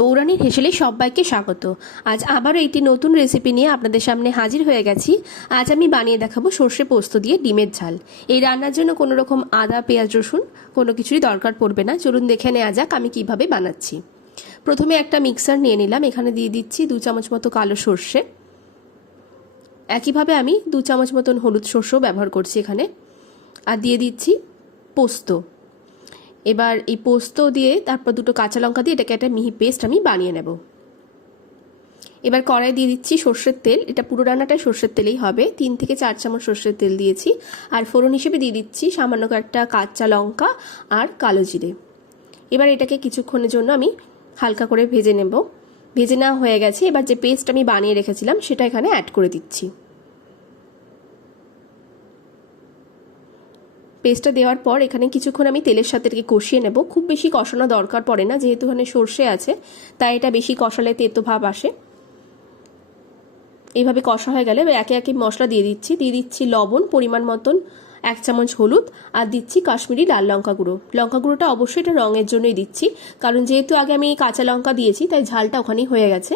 বৌরানীর হেসেলে সবাইকে স্বাগত। আজ আবারও একটি নতুন রেসিপি নিয়ে আপনাদের সামনে হাজির হয়ে গেছি। আজ আমি বানিয়ে দেখাবো সর্ষে পোস্ত দিয়ে ডিমের ঝাল। এই রান্নার জন্য কোনো রকম আদা পেঁয়াজ রসুন কোনো কিছুরই দরকার পড়বে না। চলুন দেখে নেওয়া যাক আমি কিভাবে বানাচ্ছি। প্রথমে একটা মিক্সার নিয়ে নিলাম, এখানে দিয়ে দিচ্ছি 2 চামচ মতো কালো সর্ষে। একইভাবে আমি 2 চামচ মতন হলুদ সর্ষেও ব্যবহার করছি এখানে। আর দিয়ে দিচ্ছি পোস্ত। এবার এই পোস্ত দিয়ে তারপর 2টো কাঁচা লঙ্কা দিয়ে এটাকে একটা মিহি পেস্ট আমি বানিয়ে নেব। এবার কড়াই দিয়ে দিচ্ছি সর্ষের তেল। এটা পুরো রান্নাটাই সর্ষের তেলেই হবে। 3 থেকে 4 চামচ সর্ষের তেল দিয়েছি। আর ফোড়ন হিসেবে দিয়ে দিচ্ছি সামান্য একটা কাঁচা লঙ্কা আর কালো জিরে। এবার এটাকে কিছুক্ষণের জন্য আমি হালকা করে ভেজে নেব। ভেজে নেওয়া হয়ে গেছে। এবার যে পেস্ট আমি বানিয়ে রেখেছিলাম সেটা এখানে অ্যাড করে দিচ্ছি। পেস্টটা দেওয়ার পর এখানে কিছুক্ষণ আমি তেলের সাথে এটাকে কষিয়ে নেব। খুব বেশি কষানো দরকার পড়ে না, যেহেতু এখানে সর্ষে আছে তাই এটা বেশি কষালে তেতো ভাব আসে। এইভাবে কষা হয়ে গেলে একে একে মশলা দিয়ে দিচ্ছি লবণ পরিমাণ মতন, 1 চামচ হলুদ, আর দিচ্ছি কাশ্মীরি লাল লঙ্কা গুঁড়ো। লঙ্কা গুঁড়োটা অবশ্যই এটা রঙের জন্যই দিচ্ছি, কারণ যেহেতু আগে আমি কাঁচা লঙ্কা দিয়েছি তাই ঝালটা ওখানেই হয়ে গেছে।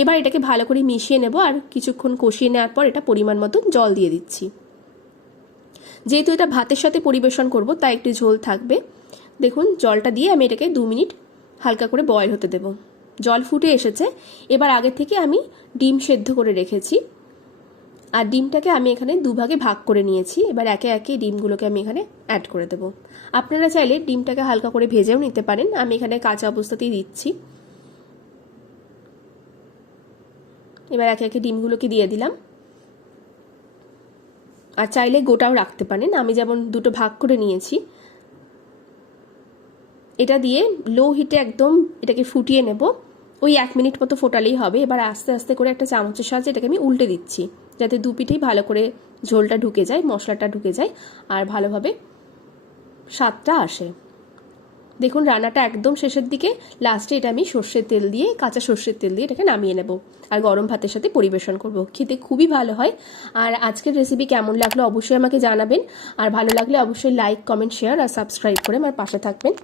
এবার এটাকে ভালো করে মিশিয়ে নেব আর কিছুক্ষণ কষিয়ে নেওয়ার পর এটা পরিমাণ মতন জল দিয়ে দিচ্ছি। যেহেতু এটা ভাতের সাথে পরিবেশন করব তাই একটু ঝোল থাকবে। দেখুন জলটা দিয়ে আমি এটাকে 2 মিনিট হালকা করে বয়েল হতে দেব। জল ফুটে এসেছে। এবার আগে থেকে আমি ডিম সেদ্ধ করে রেখেছি আর ডিমটাকে আমি এখানে 2 ভাগে ভাগ করে নিয়েছি। এবার একে একে ডিমগুলোকে আমি এখানে অ্যাড করে দেব। আপনারা চাইলে ডিমটাকে হালকা করে ভেজেও নিতে পারেন, আমি এখানে কাঁচা অবস্থাতেই দিচ্ছি। এবার একে একে ডিমগুলোকে দিয়ে দিলাম। আর চাইলে গোটাও রাখতে পারেন, আমি যেমন 2টো ভাগ করে নিয়েছি। এটা দিয়ে লো হিটে একদম এটাকে ফুটিয়ে নেব। ওই 1 মিনিট মতো ফোটালেই হবে। এবার আস্তে আস্তে করে একটা চামচের সাহায্যে এটাকে আমি উল্টে দিচ্ছি, যাতে দুপিঠেই ভালো করে ঝোলটা ঢুকে যায়, মশলাটা ঢুকে যায় আর ভালোভাবে স্বাদটা আসে। দেখুন রান্নাটা একদম শেষের দিকে, লাস্টে এটা আমি সর্ষের তেল দিয়ে, কাঁচা সর্ষের তেল দিয়ে এটাকে নামিয়ে নেব আর গরম ভাতের সাথে পরিবেশন করব। খেতে খুবই ভালো হয়। আর আজকের রেসিপি কেমন লাগলো অবশ্যই আমাকে জানাবেন। আর ভালো লাগলে অবশ্যই লাইক কমেন্ট শেয়ার আর সাবস্ক্রাইব করে আমার পাশে থাকবেন।